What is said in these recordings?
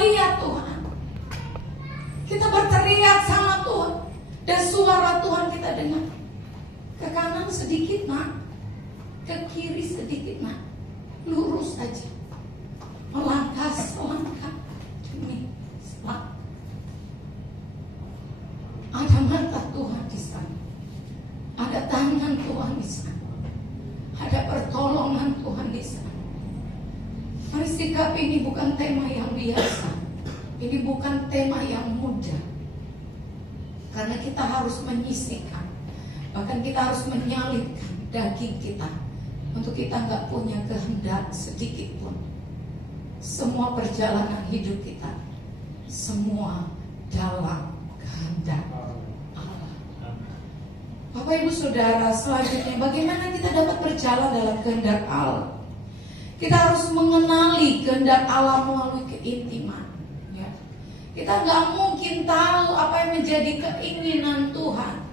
lihat Tuhan. Kita berteriak sama Tuhan, dan suara Tuhan kita dengar. Ke kanan sedikit nak, ke kiri sedikit nak, lurus aja, melangkah selangkah demi selangkah. Ada mata Tuhan di sana, ada tangan Tuhan di sana, ada pertolongan Tuhan di sana. Mari sikap ini bukan tema yang biasa, ini bukan tema yang mudah, karena kita harus menyisihkan, bahkan kita harus menyalipkan daging kita, untuk kita nggak punya kehendak sedikit pun. Semua perjalanan hidup kita, semua dalam kehendak Allah. Bapak Ibu Saudara, selanjutnya bagaimana kita dapat berjalan dalam kehendak Allah? Kita harus mengenali kehendak Allah melalui keintiman, ya. Kita nggak mungkin tahu apa yang menjadi keinginan Tuhan.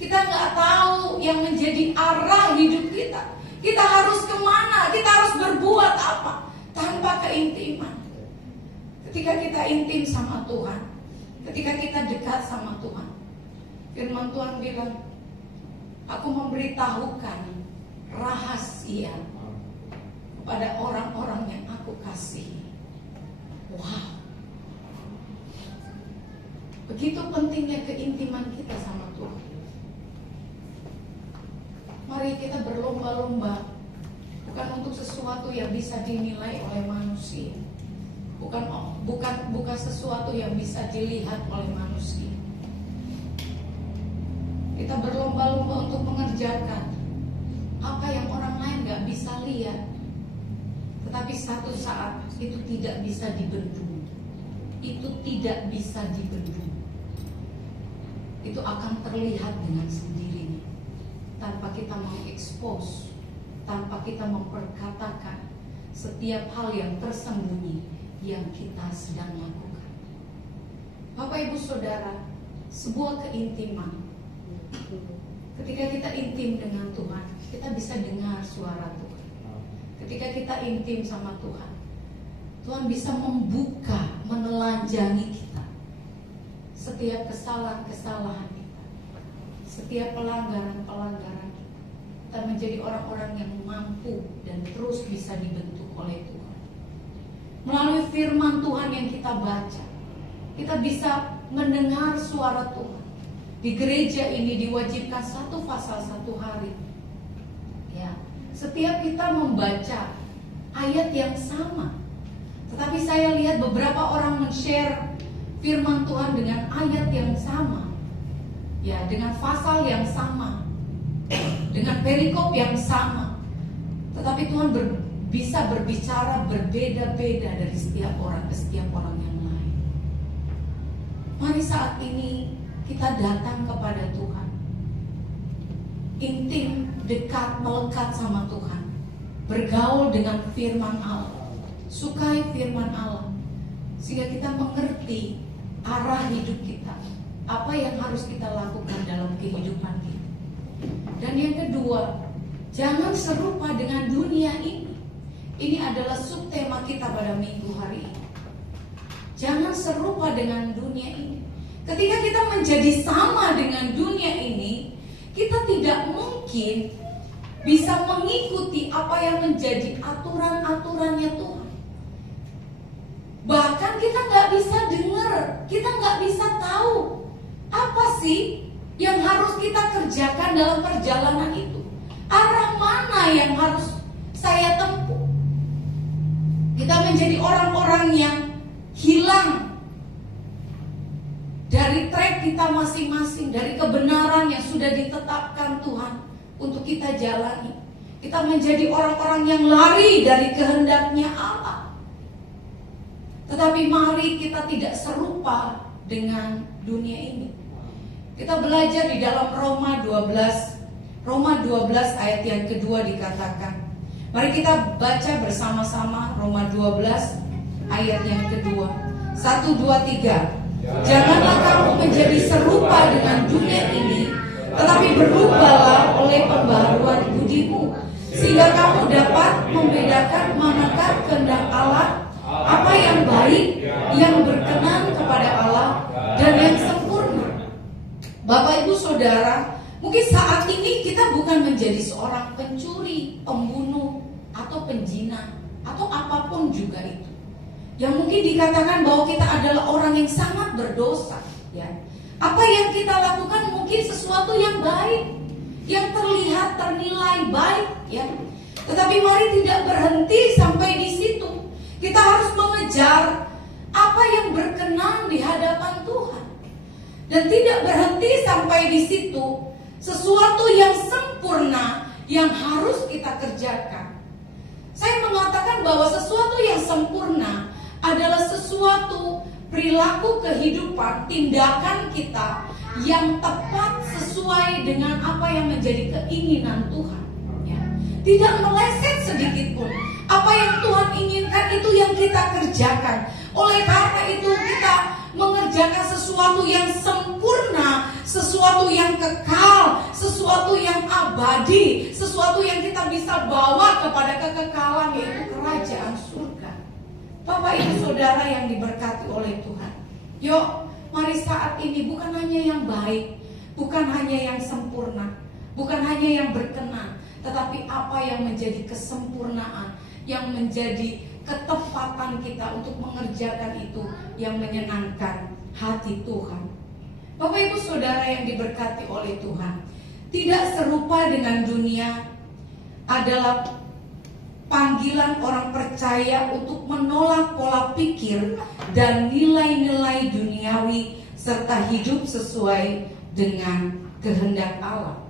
Kita nggak tahu yang menjadi arah hidup kita. Kita harus kemana? Kita harus berbuat apa? Tanpa keintiman. Ketika kita intim sama Tuhan, ketika kita dekat sama Tuhan, firman Tuhan bilang, aku memberitahukan rahasia kepada orang-orang yang aku kasihi. Wow. Begitu pentingnya keintiman kita sama Tuhan. Mari kita berlomba-lomba, bukan untuk sesuatu yang bisa dinilai oleh manusia, bukan sesuatu yang bisa dilihat oleh manusia. Kita berlomba-lomba untuk mengerjakan apa yang orang lain gak bisa lihat, tetapi satu saat itu tidak bisa dibendung. Itu tidak bisa dibendung. Itu akan terlihat dengan sendirinya, tanpa kita mengekspos, tanpa kita memperkatakan setiap hal yang tersembunyi yang kita sedang lakukan. Bapak Ibu Saudara, sebuah keintiman. Ketika kita intim dengan Tuhan, kita bisa dengar suara Tuhan. Ketika kita intim sama Tuhan, Tuhan bisa membuka, menelanjangi kita. Setiap kesalahan-kesalahan kita, setiap pelanggaran-pelanggaran kita, kita menjadi orang-orang yang mampu dan terus bisa dibentuk oleh Tuhan. Melalui firman Tuhan yang kita baca, kita bisa mendengar suara Tuhan. Di gereja ini diwajibkan satu pasal satu hari. Ya, setiap kita membaca ayat yang sama. Tetapi saya lihat beberapa orang men-share firman Tuhan dengan ayat yang sama. Ya, dengan pasal yang sama, dengan perikop yang sama. Tetapi Tuhan bisa berbicara berbeda-beda dari setiap orang ke setiap orang yang lain. Mari saat ini kita datang kepada Tuhan, intim, dekat, melekat sama Tuhan, bergaul dengan firman Allah, sukai firman Allah, sehingga kita mengerti arah hidup kita, apa yang harus kita lakukan dalam kehidupan kita. Dan yang kedua, jangan serupa dengan dunia ini. Ini adalah subtema kita pada minggu hari ini. Jangan serupa dengan dunia ini. Ketika kita menjadi sama dengan dunia ini, kita tidak mungkin bisa mengikuti apa yang menjadi aturan-aturannya Tuhan. Bahkan kita nggak bisa dengar, kita nggak bisa tahu apa sih yang harus kita kerjakan dalam perjalanan itu. Arah mana yang harus saya tempuh? Kita menjadi orang-orang yang hilang dari track kita masing-masing, dari kebenaran yang sudah ditetapkan Tuhan untuk kita jalani. Kita menjadi orang-orang yang lari dari kehendaknya Allah. Tetapi mari kita tidak serupa dengan dunia ini. Kita belajar di dalam Roma 12 ayat yang kedua dikatakan. Mari kita baca bersama-sama Roma 12 ayat yang kedua. 1, 2, 3. Janganlah kamu menjadi serupa dengan dunia ini, tetapi berubahlah oleh pembaharuan budimu, sehingga kamu dapat membedakan manakah kehendak Allah, apa yang baik, yang berkenan kepada Allah, dan yang sempurna. Bapak Ibu Saudara, mungkin saat ini kita bukan menjadi seorang pencuri, pembunuh, atau penjina, atau apapun juga itu, yang mungkin dikatakan bahwa kita adalah orang yang sangat berdosa, ya. Apa yang kita lakukan mungkin sesuatu yang baik, yang terlihat ternilai baik, ya. Tetapi mari tidak berhenti sampai di situ. Kita harus mengejar apa yang berkenan di hadapan Tuhan, dan tidak berhenti sampai di situ. Sesuatu yang sempurna yang harus kita kerjakan. Saya mengatakan bahwa sesuatu yang sempurna adalah sesuatu perilaku kehidupan, tindakan kita yang tepat sesuai dengan apa yang menjadi keinginan Tuhan, ya. Tidak meleset sedikit pun. Apa yang Tuhan inginkan itu yang kita kerjakan. Oleh karena itu kita mengerjakan sesuatu yang sempurna, sesuatu yang kekal, sesuatu yang abadi, sesuatu yang kita bisa bawa kepada kekekalan, yaitu kerajaan surga. Bapak Ibu Saudara yang diberkati oleh Tuhan, yuk mari saat ini bukan hanya yang baik, bukan hanya yang sempurna, bukan hanya yang berkenan, tetapi apa yang menjadi kesempurnaan, yang menjadi ketepatan kita untuk mengerjakan itu yang menyenangkan hati Tuhan. Bapak Ibu Saudara yang diberkati oleh Tuhan, tidak serupa dengan dunia adalah panggilan orang percaya untuk menolak pola pikir dan nilai-nilai duniawi serta hidup sesuai dengan kehendak Allah.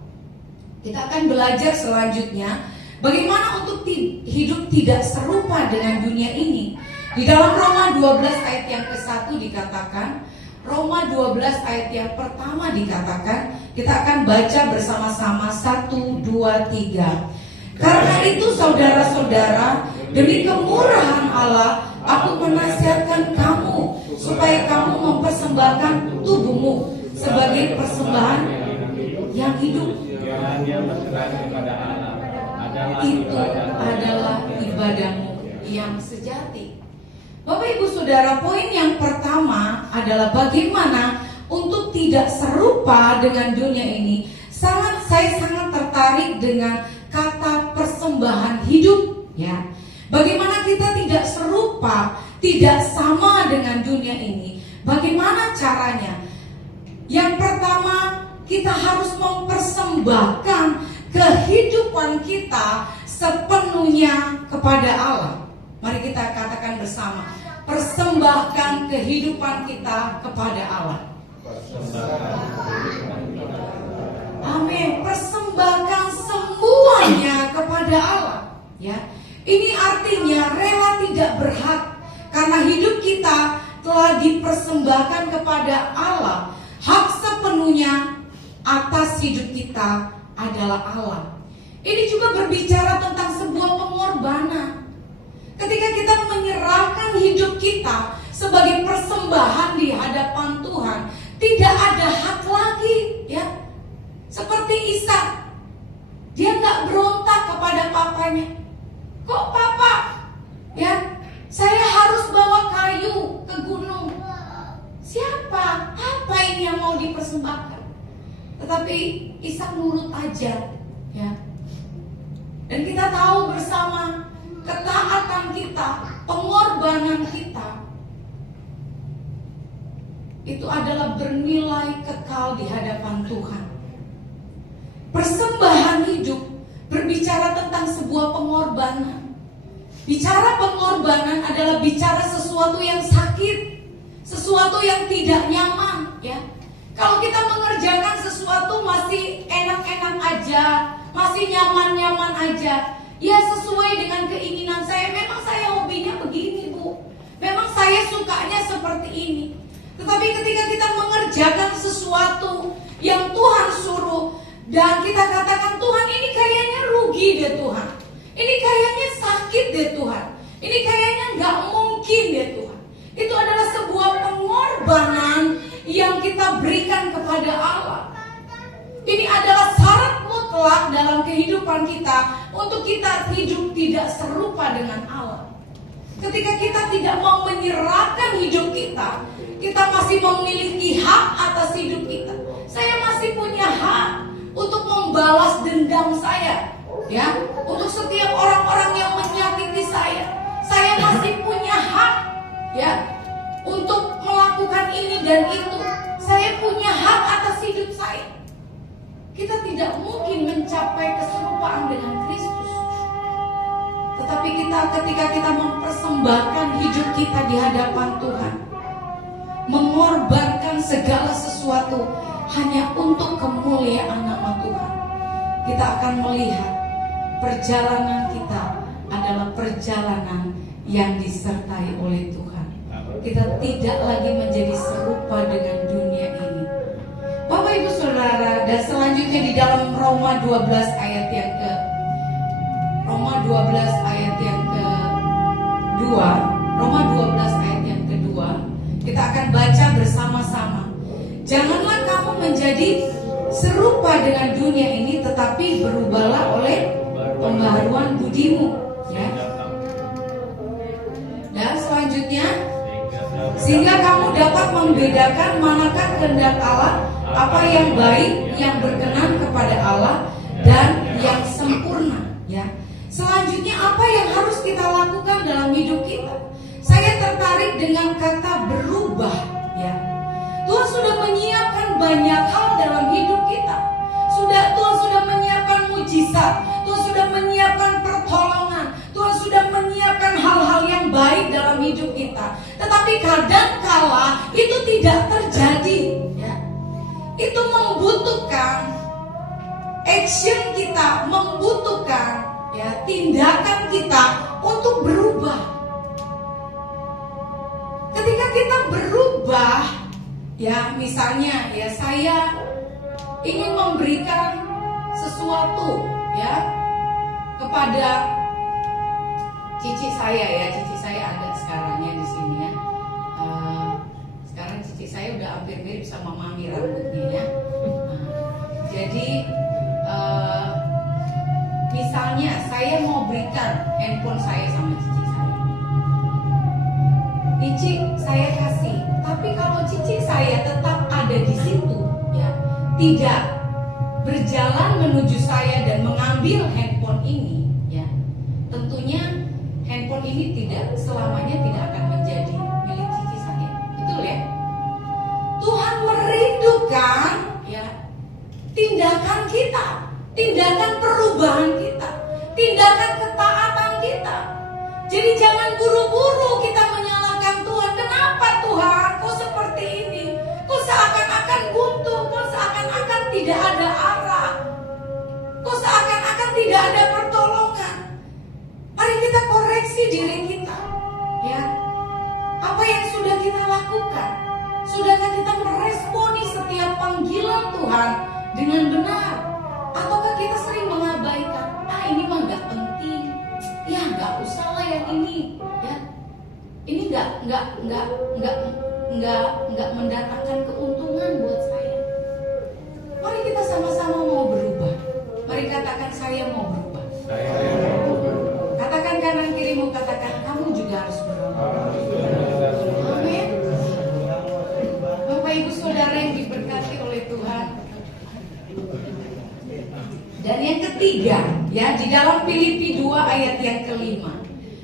Kita akan belajar selanjutnya bagaimana untuk hidup tidak serupa dengan dunia ini. Di dalam Roma 12 ayat yang ke-1 dikatakan, Roma 12 ayat yang pertama dikatakan, kita akan baca bersama-sama 1, 2, 3. Karena itu saudara-saudara, demi kemurahan Allah, aku menasihatkan kamu supaya kamu mempersembahkan tubuhmu sebagai persembahan yang hidup. Itu adalah ibadahmu yang sejati. Bapak Ibu Saudara, poin yang pertama adalah bagaimana untuk tidak serupa dengan dunia ini. Saya sangat tertarik dengan kata persembahan hidup, ya. Bagaimana kita tidak serupa, tidak sama dengan dunia ini? Bagaimana caranya? Yang pertama, kita harus mempersembahkan kehidupan kita sepenuhnya kepada Allah. Mari kita katakan bersama, persembahkan kehidupan kita kepada Allah. Amin. Persembahkan semuanya kepada Allah, ya. Ini artinya rela tidak berhak, karena hidup kita telah dipersembahkan kepada Allah. Hak sepenuhnya atas hidup kita adalah Allah. Ini juga berbicara tentang sebuah pengorbanan. Ketika kita menyerahkan hidup kita sebagai persembahan di hadapan Tuhan, tidak ada hak lagi, ya. Seperti Ishak, dia nggak berontak kepada papanya. Kok papa, ya, saya harus bawa kayu ke gunung. Siapa? Apa ini yang mau dipersembahkan? Tetapi Ishak nurut aja, ya. Dan kita tahu bersama, ketaatan kita, pengorbanan kita, itu adalah bernilai kekal di hadapan Tuhan. Persembahan hidup berbicara tentang sebuah pengorbanan. Bicara pengorbanan adalah bicara sesuatu yang sakit, sesuatu yang tidak nyaman, ya. Kalau kita mengerjakan sesuatu masih enak-enak aja, masih nyaman-nyaman aja, ya sesuai dengan keinginan saya. Memang saya hobinya begini, Bu. Memang saya sukanya seperti ini. Tetapi ketika kita mengerjakan sesuatu yang Tuhan suruh, dan kita katakan, Tuhan, ini kayaknya rugi deh Tuhan, ini kayaknya sakit deh Tuhan, ini kayaknya gak mungkin deh Tuhan. Itu adalah sebuah pengorbanan yang kita berikan kepada Allah. Ini adalah syarat mutlak dalam kehidupan kita untuk kita hidup tidak serupa dengan Allah. Ketika kita tidak mau menyerahkan hidup kita, kita masih memiliki hak atas hidup kita. Saya masih punya hak untuk membalas dendam saya, ya, untuk setiap orang-orang yang menyakiti saya. Saya masih punya hak, ya, untuk melakukan ini dan itu. Saya punya hak atas hidup saya. Kita tidak mungkin mencapai keserupaan dengan Kristus. Tetapi ketika kita mempersembahkan hidup kita di hadapan Tuhan, mengorbankan segala sesuatu hanya untuk kemuliaan nama Tuhan, kita akan melihat perjalanan kita adalah perjalanan yang disertai oleh Tuhan. Kita tidak lagi menjadi serupa dengan dunia ini. Bapak Ibu Saudara, dan selanjutnya di dalam Roma 12 ayat yang kedua, kita akan baca bersama-sama. Janganlah kamu menjadi serupa dengan dunia ini, tetapi berubahlah oleh pembaharuan budimu, ya. Dan selanjutnya, sehingga kamu dapat membedakan manakah kehendak Allah, apa yang baik, yang berkenan kepada Allah, dan yang sempurna, ya. Selanjutnya, apa yang harus kita lakukan dalam hidup kita? Saya tertarik dengan kata berubah, ya. Tuhan sudah menyiapkan banyak hal dalam hidup kita. Tuhan sudah menyiapkan mujizat, Tuhan sudah menyiapkan pertolongan, Tuhan sudah menyiapkan hal-hal yang baik dalam hidup kita. Tetapi kadangkala itu tidak terjadi, ya. Itu membutuhkan action kita, membutuhkan, ya, tindakan kita untuk berubah. Ketika kita berubah, ya, misalnya, ya, saya ingin memberikan sesuatu, ya, kepada cici saya, ya. Cici saya ada sekarangnya di sini, ya. Sekarang cici saya udah hampir mirip sama mami rambutnya, ya. Jadi misalnya saya mau berikan handphone saya sama cici saya. Cici saya kasih, tapi kalau cici saya tetap ada di situ, ya, tidak berjalan menuju saya dan mengambil handphone ini, ya, tentunya handphone ini tidak selamanya tidak akan menjadi milik cici saya. Betul, ya? Tuhan merindukan, ya, tindakan kita, tindakan perubahan kita, tindakan ketaatan kita. Jadi jangan buru-buru kita menyalahkan Tuhan. Kenapa Tuhan kok seperti ini? Kok seakan-akan buntu? Kok seakan-akan tidak ada arah? Kok seakan-akan tidak ada pertolongan? Mari kita koreksi diri kita, ya. Apa yang sudah kita lakukan? Sudahkah kita meresponi setiap panggilan Tuhan dengan benar? Ataukah kita sering mengabaikan? Ini mah nggak penting, ya, nggak usah lah yang ini, ya. Ini nggak mendatangkan keuntungan buat saya. Mari kita sama-sama mau berubah. Mari katakan saya mau berubah. Katakan kanan kirimu, katakan kamu juga harus berubah. Amin. Bapak Ibu Saudara yang diberkati oleh Tuhan. Dan yang ketiga, ya, di dalam Filipi 2 ayat yang kelima.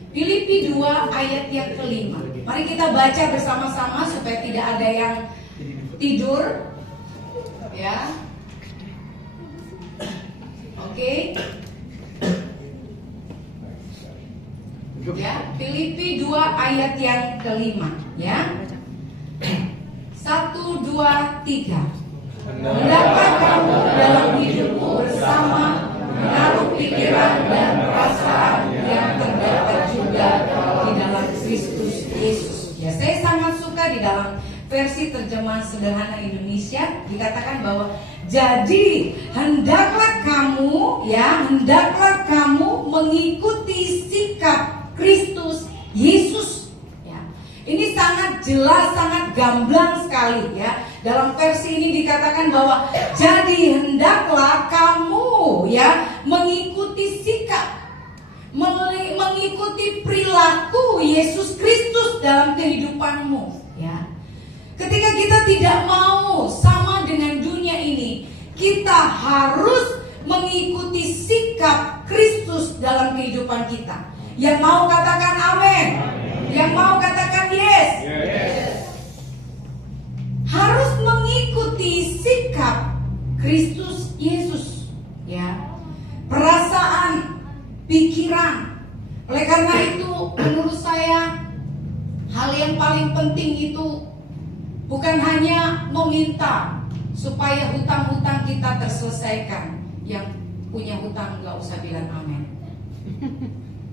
Filipi 2 ayat yang kelima. Mari kita baca bersama-sama supaya tidak ada yang tidur, ya. Oke. Ya, Filipi 2 ayat yang kelima, ya. 1, 2, 3. Hendaklah kamu dalam hidupmu bersama menaruh pikiran dan perasaan yang terdapat juga di dalam Kristus Yesus. Ya, saya sangat suka di dalam versi terjemahan sederhana Indonesia dikatakan bahwa jadi hendaklah kamu mengikuti sikap Kristus Yesus. Ya, ini sangat jelas, sangat gamblang sekali, ya. Dalam versi ini dikatakan bahwa jadi hendaklah kamu, ya, mengikuti sikap, mengikuti perilaku Yesus Kristus dalam kehidupanmu, ya. Ketika kita tidak mau sama dengan dunia ini, kita harus mengikuti sikap Kristus dalam kehidupan kita. Yang mau katakan amin. Yang mau katakan yes. Harus mengikuti sikap Kristus Yesus, ya. Perasaan, pikiran. Oleh karena itu, menurut saya hal yang paling penting itu bukan hanya meminta supaya hutang-hutang kita terselesaikan. Yang punya hutang gak usah bilang amin,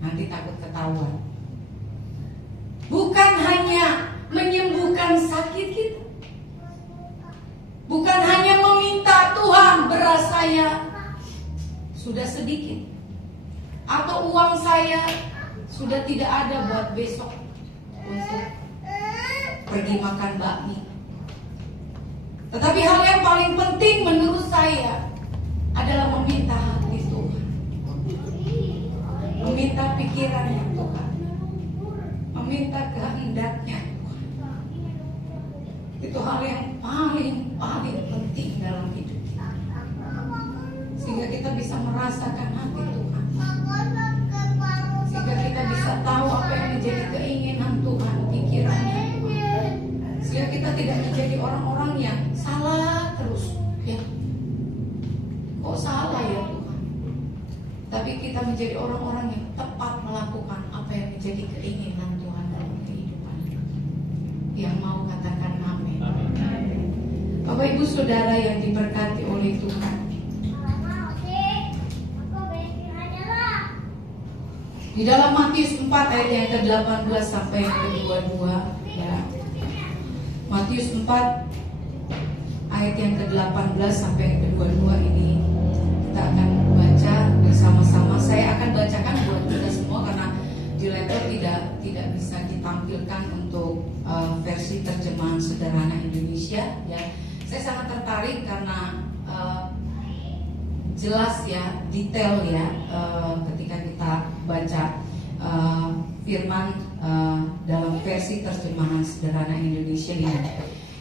nanti takut ketahuan. Bukan hanya menyembuhkan sakit kita, bukan hanya meminta Tuhan, beras saya sudah sedikit, atau uang saya sudah tidak ada buat besok untuk pergi makan bakmi. Tetapi hal yang paling penting menurut saya adalah meminta hati Tuhan, meminta pikirannya Tuhan, meminta kehendaknya Tuhan. Itu hal yang paling penting dalam hidup kita, sehingga kita bisa merasakan hati Tuhan, sehingga kita bisa tahu apa yang menjadi keinginan Tuhan, pikirannya Tuhan, sehingga kita tidak menjadi orang-orang yang salah terus, ya. Kok salah ya Tuhan? Tapi kita menjadi orang-orang yang tepat melakukan apa yang menjadi keinginan Tuhan dalam kehidupan. Yang mau katakan amin. Bapak Ibu Saudara yang diberkati oleh Tuhan, di dalam Matius 4 ayat yang ke-18 sampai yang ke-22, ya. Matius 4 ayat yang ke-18 sampai yang ke-22 ini kita akan baca bersama-sama. Saya akan bacakan buat kita semua karena di laptop tidak bisa ditampilkan untuk versi terjemahan sederhana Indonesia, ya. Saya sangat tertarik karena jelas ya, detail ya, ketika kita baca firman dalam versi terjemahan sederhana Indonesia ini.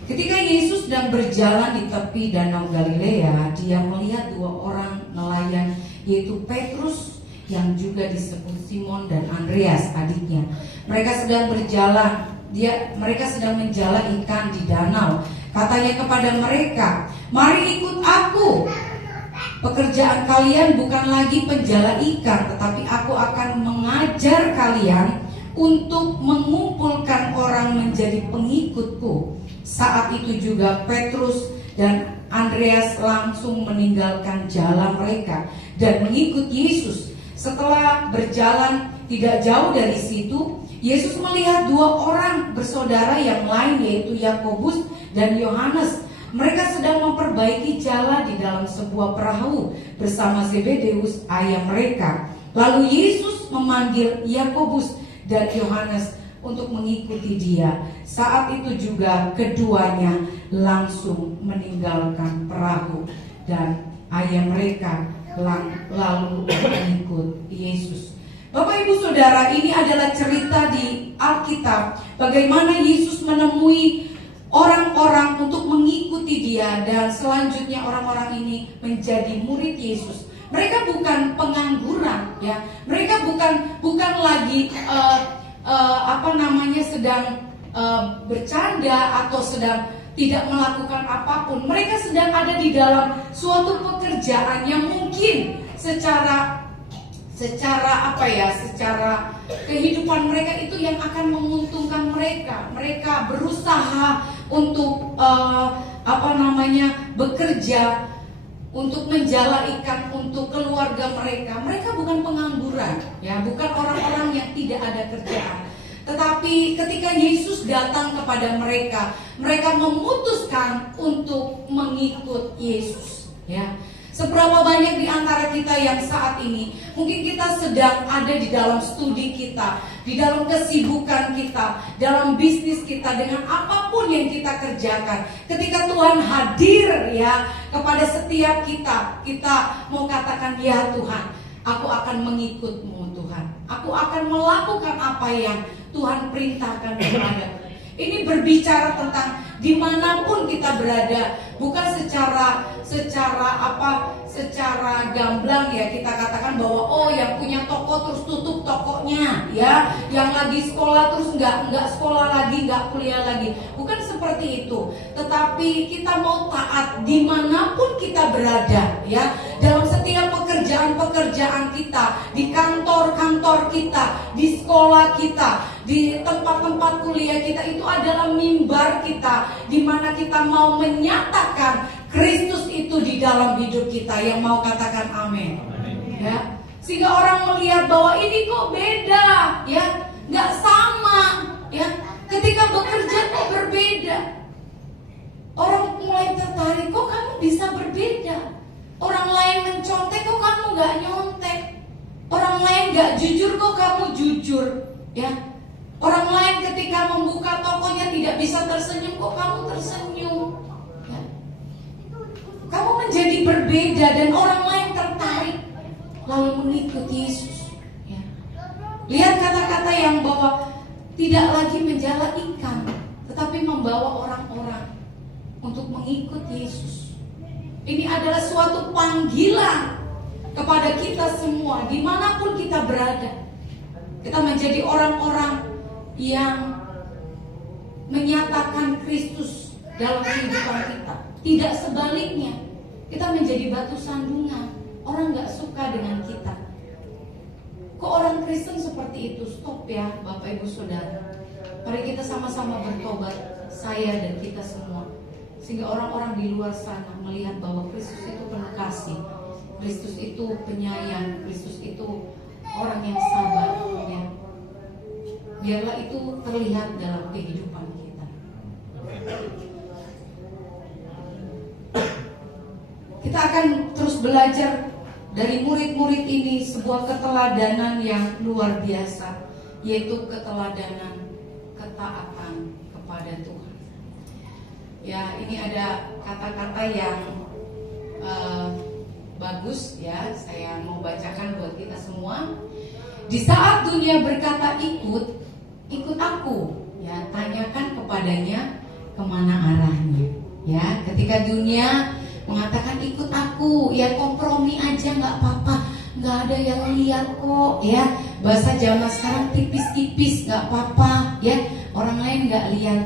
Ketika Yesus sedang berjalan di tepi Danau Galilea, dia melihat dua orang nelayan, yaitu Petrus yang juga disebut Simon dan Andreas adiknya. Mereka sedang menjala ikan di danau. Katanya kepada mereka, "Mari ikut aku. Pekerjaan kalian bukan lagi penjala ikan, tetapi aku akan mengajar kalian untuk mengumpulkan orang menjadi pengikutku." Saat itu juga Petrus dan Andreas langsung meninggalkan jalan mereka dan mengikut Yesus. Setelah berjalan tidak jauh dari situ, Yesus melihat dua orang bersaudara yang lain, yaitu Yakobus dan Yohanes. Mereka sedang memperbaiki jala di dalam sebuah perahu bersama Zebedeus ayah mereka. Lalu Yesus memanggil Yakobus dan Yohanes untuk mengikuti dia. Saat itu juga keduanya langsung meninggalkan perahu dan ayah mereka lalu mengikut Yesus. Bapak Ibu Saudara, ini adalah cerita di Alkitab bagaimana Yesus menemui orang-orang untuk mengikuti dia, dan selanjutnya orang-orang ini menjadi murid Yesus. Mereka bukan pengangguran, ya. Mereka bukan lagi sedang bercanda atau sedang tidak melakukan apapun. Mereka sedang ada di dalam suatu pekerjaan yang mungkin secara kehidupan mereka itu yang akan menguntungkan mereka. Mereka berusaha untuk bekerja untuk menjala ikan untuk keluarga mereka. Mereka bukan pengangguran, ya, bukan orang-orang yang tidak ada kerjaan. Tetapi ketika Yesus datang kepada mereka, mereka memutuskan untuk mengikut Yesus, ya. Seberapa banyak di antara kita yang saat ini mungkin kita sedang ada di dalam studi kita, di dalam kesibukan kita, dalam bisnis kita, dengan apapun yang kita kerjakan. Ketika Tuhan hadir, ya, kepada setiap kita mau katakan, "Ya Tuhan, aku akan mengikut-Mu Tuhan." Aku akan melakukan apa yang Tuhan perintahkan kepadaku. Ini berbicara tentang dimanapun kita berada, bukan secara gamblang ya kita katakan bahwa oh yang punya toko terus tutup tokonya ya, yang lagi sekolah terus nggak sekolah lagi, nggak kuliah lagi, bukan seperti itu. Tetapi kita mau taat dimanapun kita berada ya, dalam setiap pekerjaan kita, di kantor kita, di sekolah kita, di tempat-tempat kuliah kita, itu adalah mimbar kita, di mana kita mau menyatakan Kristus itu di dalam hidup kita. Yang mau katakan amin ya, sehingga orang melihat bahwa ini kok beda ya, nggak sama ya, ketika bekerja kok berbeda. Orang mulai tertarik, kok kamu bisa berbeda. Orang lain mencontek, kok kamu nggak nyontek. Orang lain nggak jujur, kok kamu jujur ya. Orang lain ketika membuka tokonya tidak bisa tersenyum, kok kamu tersenyum ya. Kamu menjadi berbeda dan orang lain tertarik lalu mengikuti Yesus ya. Lihat kata-kata yang bahwa tidak lagi menjala ikan, tetapi membawa orang-orang untuk mengikut Yesus. Ini adalah suatu panggilan kepada kita semua, dimanapun kita berada. Kita menjadi orang-orang yang menyatakan Kristus dalam kehidupan kita. Tidak sebaliknya, kita menjadi batu sandungan. Orang gak suka dengan kita. Kok orang Kristen seperti itu? Stop ya Bapak Ibu Saudara. Mari kita sama-sama bertobat, saya dan kita semua, sehingga orang-orang di luar sana melihat bahwa Kristus itu penuh kasih, Kristus itu penyayang, Kristus itu orang yang sabar ya. Biarlah itu terlihat dalam kehidupan kita. Kita akan terus belajar dari murid-murid ini sebuah keteladanan yang luar biasa, yaitu keteladanan ketaatan kepada Tuhan. Ya, ini ada kata-kata yang bagus ya, saya mau bacakan buat kita semua. Di saat dunia berkata ikut aku, ya tanyakan kepadanya kemana arahnya. Ya, ketika dunia mengatakan ikut aku, ya kompromi aja nggak apa-apa, nggak ada yang lihat kok, ya bahasa zaman sekarang tipis-tipis nggak apa-apa, ya orang lain nggak lihat.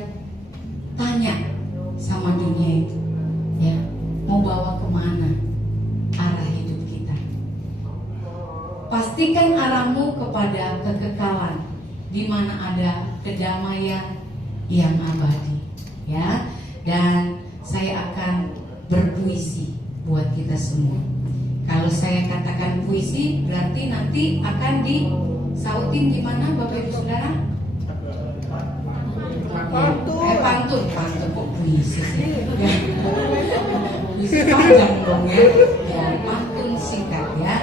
Tanya sama dunia itu, ya mau bawa kemana arah hidup kita. Pastikan arahmu kepada kekekalan, di mana ada kedamaian yang abadi, ya. Dan saya akan berpuisi buat kita semua. Kalau saya katakan puisi, berarti nanti akan disautin gimana Bapak Ibu Saudara? Pantun kok puisi sih? Puisi panjang dong ya. Ya, pantun singkat ya.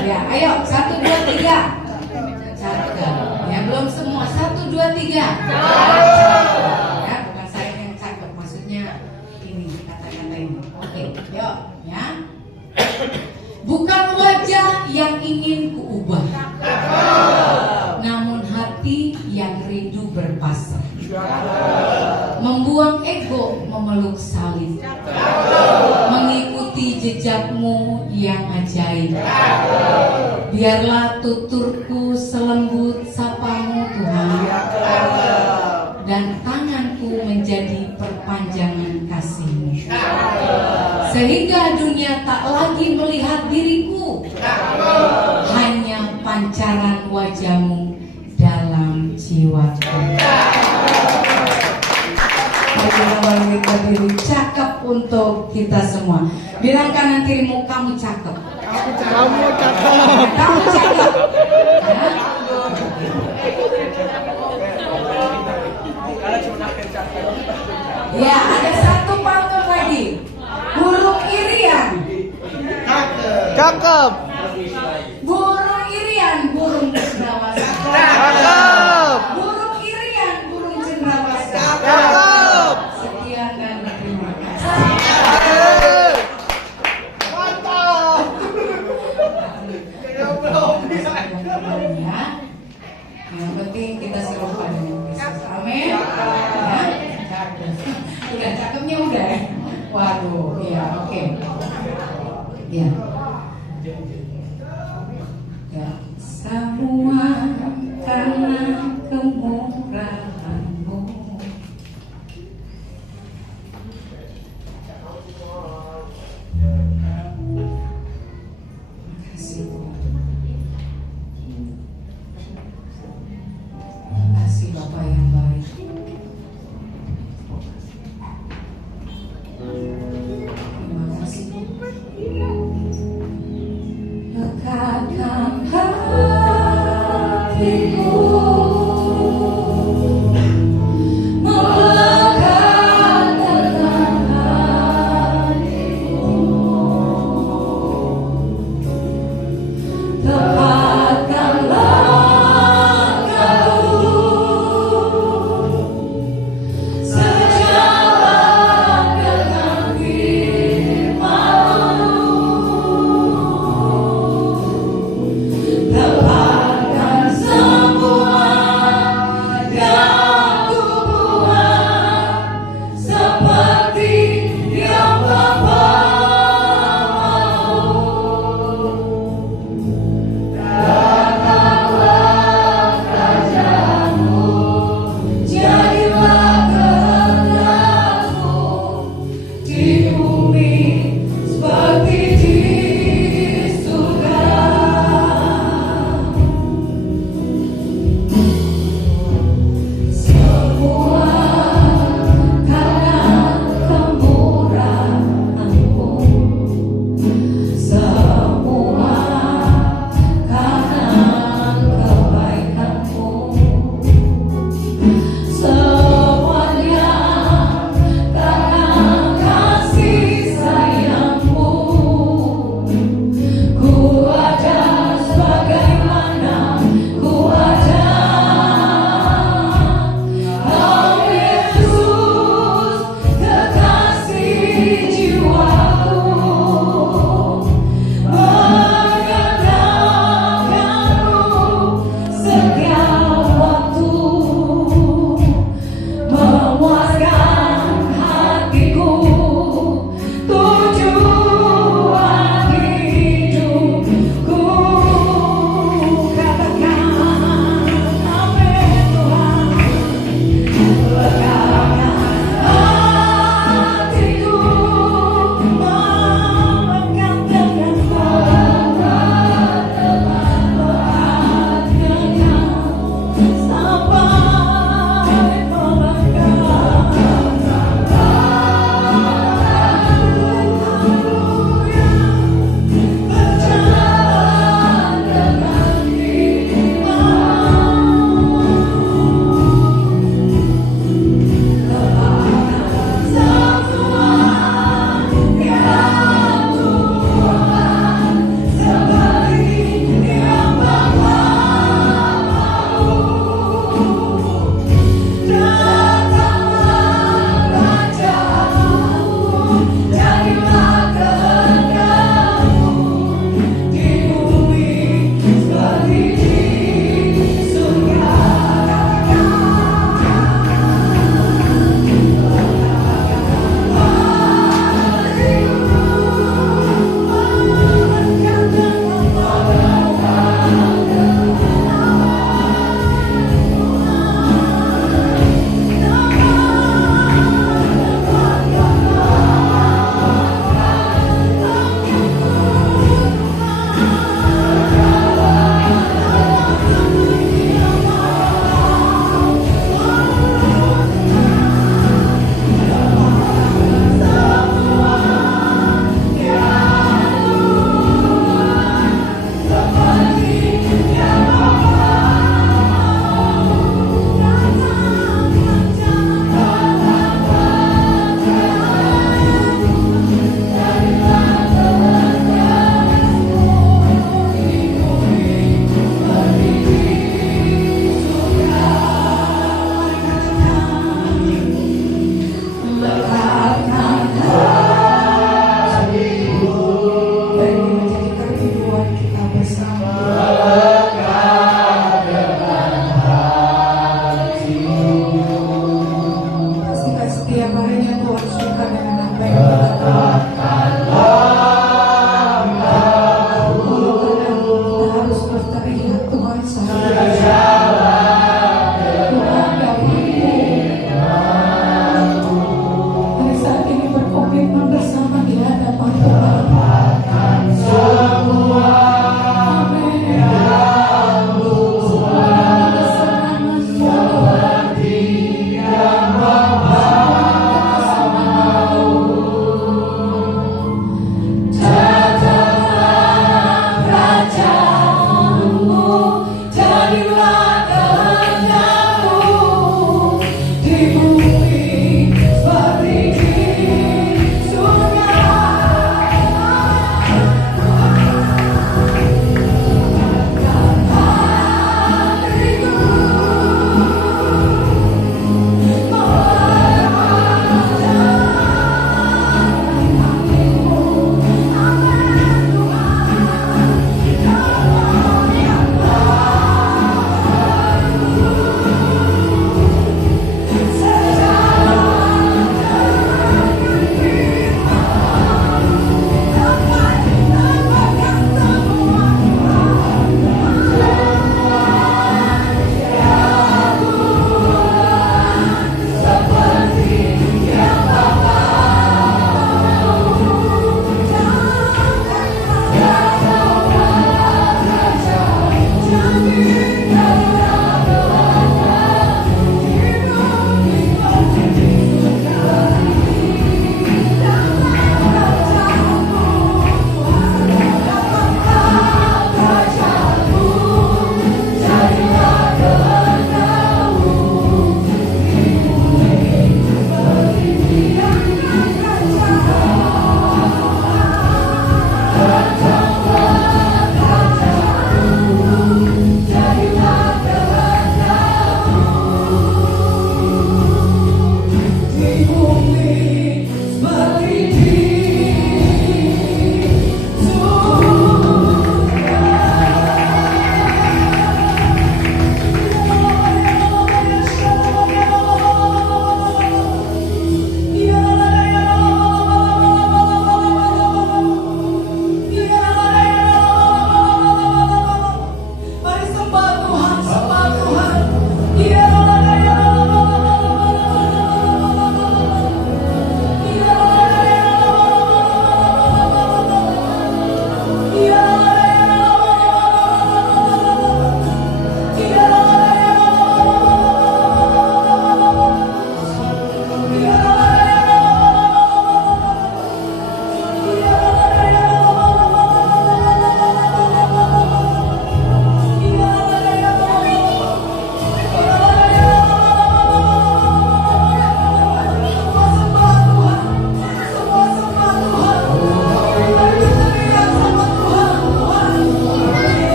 Ya, ayo 1, 2, 3. Cakep. Ya, belum semua. 1, 2, 3. Ya, bukan saya yang cakep, maksudnya ini kata-kata ini. Oke, yuk ya. Bukan wajah yang ingin kuubah, namun hati yang rindu berpasrah. Membuang ego, memeluk salib, mengikuti jejakmu yang ajaib. Biarlah tuturku selembut sapamu Tuhan, dan tanganku menjadi perpanjangan kasih-Mu, sehingga dunia tak lagi melihat diriku, hanya pancaran wajah-Mu dalam jiwaku. Kita diri cakep untuk kita semua. Bilang kanan kirimu, kamu cakep. Kamu cakep. Kamu cakep. Ya, ada satu pantun lagi. Burung irian. Cakep. Burung irian, burung cendrawasih. Cakep. Burung irian, burung cendrawasih. Cakep. Sekian dan terima kasih. Mantap. Ya. Ya. Ya, semua karena kemurahan-Mu. Terima kasih Tuhan. Terima kasih Bapak yang baik. Terima kasih. Lekatkan hatiku, melekat dengan hatimu, tepatkan langkahku, sejalan dengan firman-Mu. Tepatkan semua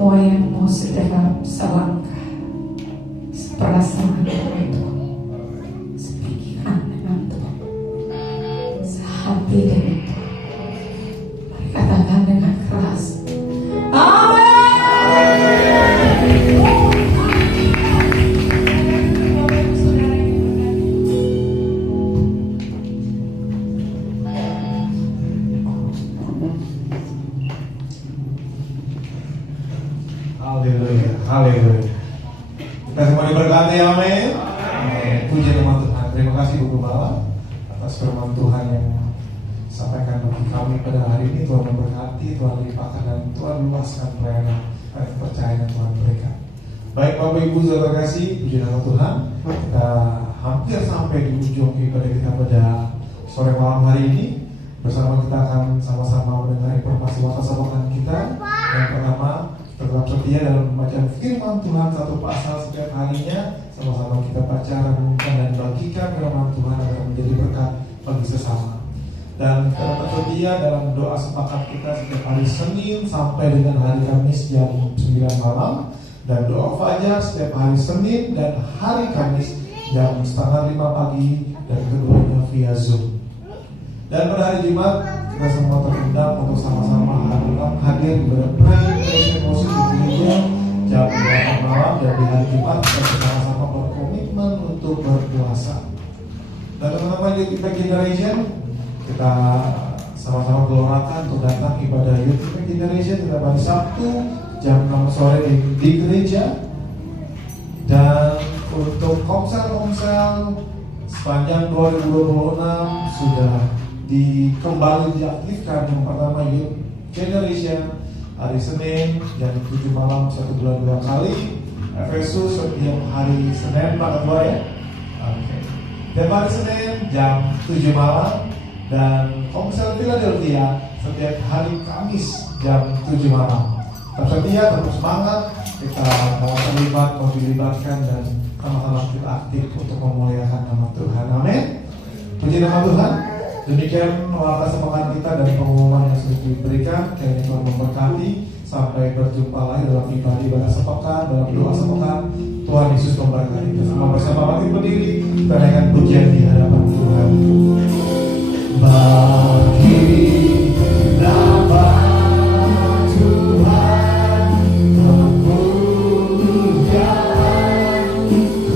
semua yang mau segera selangkah, seperasaan dengan Tuhan, sepikiran dengan Tuhan, sehati dengan Tuhan. Mari katakan dengan keras, amin. Haleluya, haleluya. Kita semua diberkati, amin. Puji nama Tuhan. Terima kasih Bu Gembala atas firman Tuhan yang sampaikan bagi kami pada hari ini. Tuhan memberkati, Tuhan limpahkan dan Tuhan luaskan pelayanan dan kepercayaan yang Tuhan berikan. Baik Bapak Ibu saudara kasih, puji nama Tuhan. Kita hampir sampai di ujung ibadah kita pada sore malam hari ini. Bersama kita akan sama-sama mendengar informasi wawasan kita. Yang pertama, tetap setia dalam membaca firman Tuhan satu pasal setiap harinya. Sama-sama kita baca, renungkan dan bagikan firman Tuhan agar menjadi berkat bagi sesama. Dan kita tetap setia dalam doa sepakat kita setiap hari Senin sampai dengan hari Kamis jam 9 malam. Dan doa fajar setiap hari Senin dan hari Kamis jam 4:30 pagi. Dan keduanya via Zoom. Dan pada hari Jumat kita semua terundang untuk sama-sama hadir di prayer worship di gereja jam 8 malam. Dan di hari Jumat kita bersama-sama berkomitmen untuk berpuasa. Dan teman-teman Youth Impact Generation, kita sama-sama gelorakan untuk datang ibadah Youth Impact Generation pada hari Sabtu jam 6 sore di gereja. Dan untuk komsel sepanjang 2026 sudah kembali diaktifkan. Yang pertama Youth Generation hari Senin jam 7 malam 1 bulan 2 kali. Efesus setiap hari Senin Pak Ketua ya. Oke. Setiap hari Senin jam 7 malam. Dan Komsel Philadelphia setiap hari Kamis jam 7 malam. Tersedia, terus semangat. Kita mau terlibat, mau dilibatkan dan sama-sama kita aktif untuk memuliakan nama Tuhan. Amin. Puji nama Tuhan. Demikian wawasan semangat kita dan pengumuman yang sudah diberikan. Kiranya Tuhan memberkati. Sampai berjumpa lagi dalam ibadah sepekan, dalam doa sepekan. Tuhan Yesus memberkati kita semua. Bersama mati berdiri, kita naikkan pujian di hadapan Tuhan. Bagi nama Tuhan kemuliaan, kejayaan, nama-Mu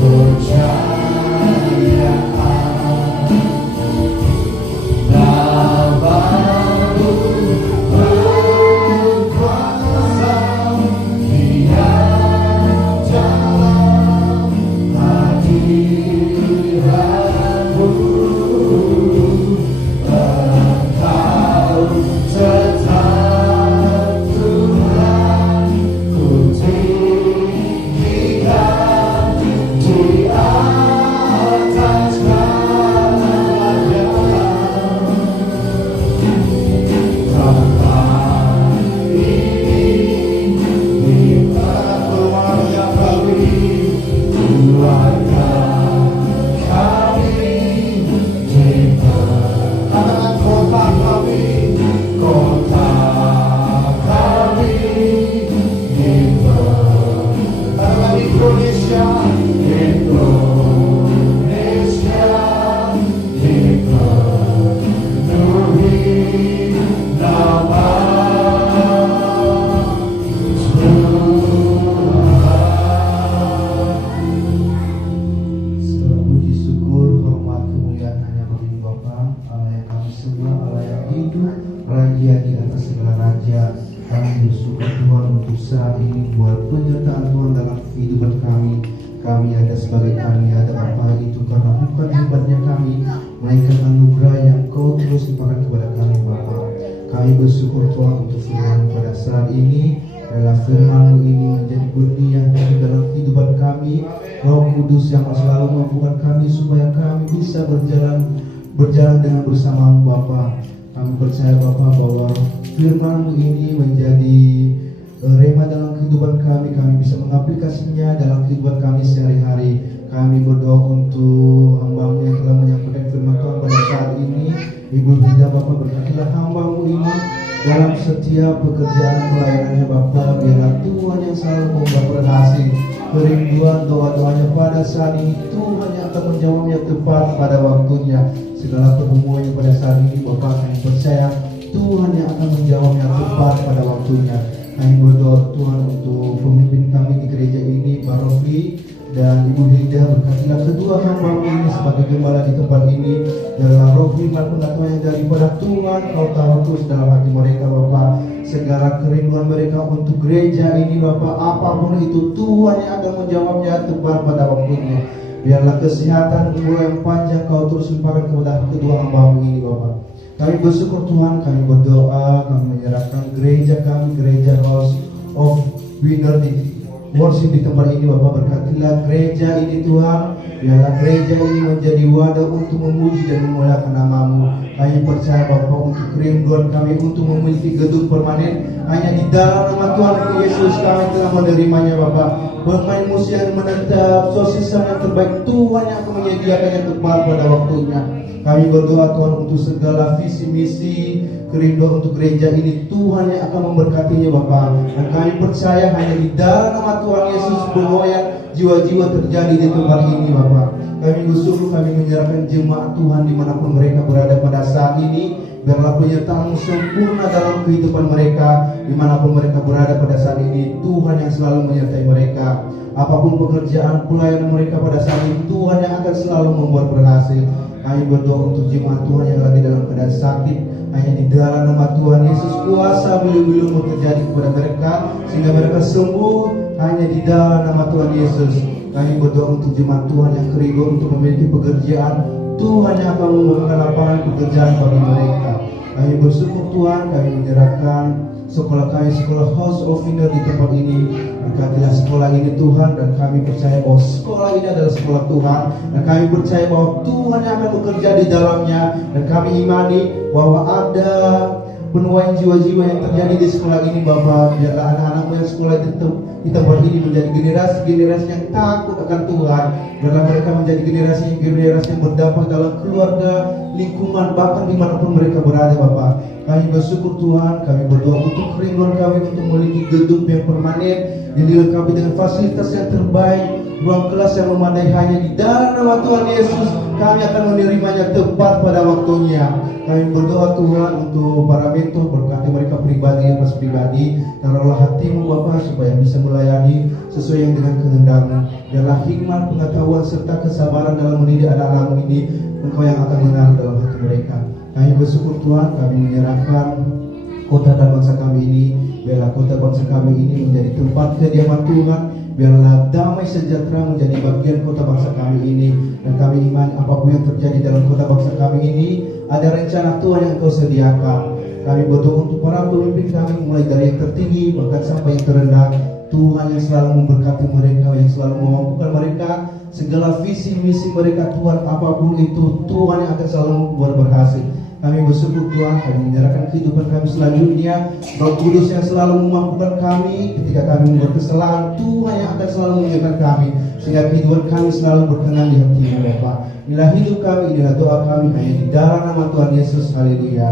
berkuasa, Dia dalam hadirat-Mu. Berjalan dengan bersama Bapa. Kami percaya Bapa bahwa firman-Mu ini menjadi rema dalam kehidupan kami. Kami bisa mengaplikasinya dalam kehidupan kami sehari-hari. Kami berdoa untuk hamba-Mu yang telah menyampaikan firman Tuhan pada saat ini. Ibu Bida Bapa, berkatilah hamba-Mu ini dalam setiap pekerjaan pelayanannya Bapa. Biarlah Tuhan yang selalu membuat berhasil. Kerinduan doa-doanya pada saat ini Tuhan yang akan menjawabnya tepat pada waktunya. Segala perhubungannya pada saat ini Bapa, kami percaya Tuhan yang akan menjawabnya tepat pada waktunya. Kami berdoa Tuhan untuk pemimpin kami di gereja ini, Pak Rofli dan Ibu Hilda. Berkatilah kedua hamba ini sebagai gembala di tempat ini. Dalam roh firman pengatnya daripada Tuhan, Kau tahu terus dalam hati mereka Bapak. Segala kerinduan mereka untuk gereja ini Bapak, apapun itu Tuhan yang akan menjawabnya tepat pada waktunya. Biarlah kesehatan umur yang panjang Kau terus limpahkan kepada kedua hamba ini Bapak. Kami bersyukur Tuhan, kami berdoa, kami menyerahkan gereja kami, gereja House of Winner di worship di tempat ini Bapak. Berkatilah gereja ini Tuhan. Biarlah gereja ini menjadi wadah untuk memuji dan memuliakan nama-Mu. Kami percaya Bapak untuk kerinduan kami untuk memiliki gedung permanen hanya di dalam nama Tuhan Yesus kami telah menerimanya Bapak. Pemain musik yang menetap, sosisan yang terbaik Tuhan yang akan menyediakannya tepat pada waktunya. Kami berdoa Tuhan untuk segala visi misi kerinduan untuk gereja ini Tuhan yang akan memberkatinya Bapak. Dan kami percaya hanya di dalam nama Tuhan Yesus penuaian jiwa-jiwa terjadi di tempat ini Bapak. Kami bersyukur, kami menyerahkan jemaat Tuhan dimanapun mereka berada pada saat ini. Biarlah penyertaan-Mu sempurna dalam kehidupan mereka dimanapun mereka berada pada saat ini. Tuhan yang selalu menyertai mereka. Apapun pekerjaan pelayanan mereka pada saat ini, Tuhan yang akan selalu membuat berhasil. Kami berdoa untuk jemaat Tuhan yang lagi dalam keadaan sakit. Hanya di dalam nama Tuhan Yesus kuasa beliau-beliau terjadi kepada mereka sehingga mereka sembuh. Hanya di dalam nama Tuhan Yesus. Kami berdoa untuk jemaat Tuhan yang kerinduan untuk memiliki pekerjaan. Tuhan yang akan membukakan lapangan pekerjaan bagi mereka. Kami bersyukur Tuhan, kami menyerahkan sekolah kami, sekolah House of Winner di tempat ini. Berkatilah sekolah ini Tuhan, dan kami percaya bahwa sekolah ini adalah sekolah Tuhan, dan kami percaya bahwa Tuhan yang akan bekerja di dalamnya, dan kami imani bahwa ada penuaian jiwa-jiwa yang terjadi di sekolah ini Bapak. Biarlah anak-anak yang sekolah di tempat ini menjadi generasi-generasi yang takut akan Tuhan. Biarlah mereka menjadi generasi yang berdampak dalam keluarga, lingkungan, bahkan dimanapun mereka berada Bapak. Kami bersyukur Tuhan, kami berdoa untuk kerinduan kami untuk memiliki gedung yang permanen, yang dilengkapi dengan fasilitas yang terbaik, ruang kelas yang memadai. Hanya di dalam nama Tuhan Yesus kami akan menerimanya tepat pada waktunya. Kami berdoa Tuhan untuk para mentor, berkati mereka pribadi dan pribadi. Taruhlah hati-Mu Bapa supaya bisa melayani sesuai yang dengan kehendak-Mu. Biarlah hikmat, pengetahuan serta kesabaran dalam mendidik anak-anak-Mu ini Engkau yang akan menaruh dalam hati mereka. Kami bersyukur Tuhan, kami menyerahkan kota dan bangsa kami ini. Biarlah kota bangsa kami ini menjadi tempat kediaman Tuhan. Biarlah damai sejahtera menjadi bagian kota bangsa kami ini. Dan kami iman apapun yang terjadi dalam kota bangsa kami ini, ada rencana Tuhan yang Kau sediakan. Kami berdoa untuk para pemimpin kami, mulai dari yang tertinggi bahkan sampai yang terendah. Tuhan yang selalu memberkati mereka, yang selalu memampukan mereka. Segala visi misi mereka Tuhan, apapun itu Tuhan yang akan selalu membuat berhasil. Kami bersyukur Tuhan, kami menyerahkan kehidupan kami selanjutnya. Roh Kudus yang selalu memampukan kami ketika kami membuat kesalahan, Tuhan yang akan selalu mengingatkan kami, sehingga kehidupan kami selalu berkenan di hati-Mu Bapa. Inilah hidup kami, inilah doa kami, hanya di dalam nama Tuhan Yesus. Haleluya.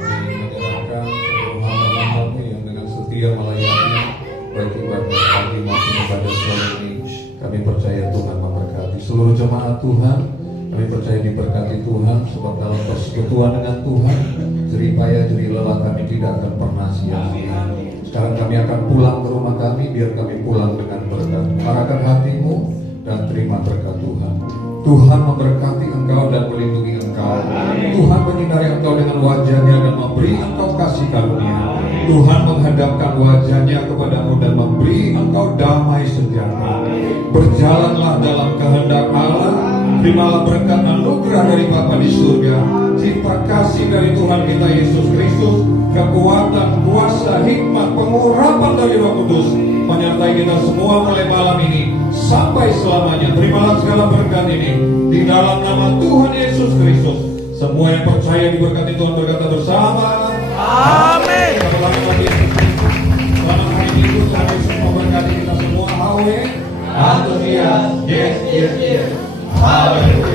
Menyerahkan seluruh hamba-Mu yang dengan setia melayani, baik ibadah pagi maupun ibadah sore ini. Kami percaya Tuhan memberkati seluruh jemaat Tuhan. Kami percaya diberkati Tuhan, sebab dalam persekutuan dengan Tuhan, jerih payah, jerih lelah kami tidak akan pernah sia-sia. Sekarang kami akan pulang ke rumah kami, biar kami pulang dengan berkat. Arahkan hatimu dan terima berkat Tuhan. Tuhan memberkati engkau dan melindungi engkau. Tuhan menyinari engkau dengan wajahnya dan memberi engkau kasih karunia. Tuhan menghadapkan wajahnya kepadamu dan memberi engkau damai sejahtera. Berjalanlah dalam kehendak Allah. Terimalah berkat anugerah dari Bapa di surga, cinta kasih dari Tuhan kita Yesus Kristus, kekuatan, kuasa, hikmat, pengurapan dari Roh Kudus menyertai kita semua mulai malam ini sampai selamanya. Terimalah segala berkat ini di dalam nama Tuhan Yesus Kristus. Semua yang percaya diberkati Tuhan berkata bersama. Amin. Selamat hari Minggu, sampai semua berkati kita semua. Antusias, yes, yes, yes. Hallelujah.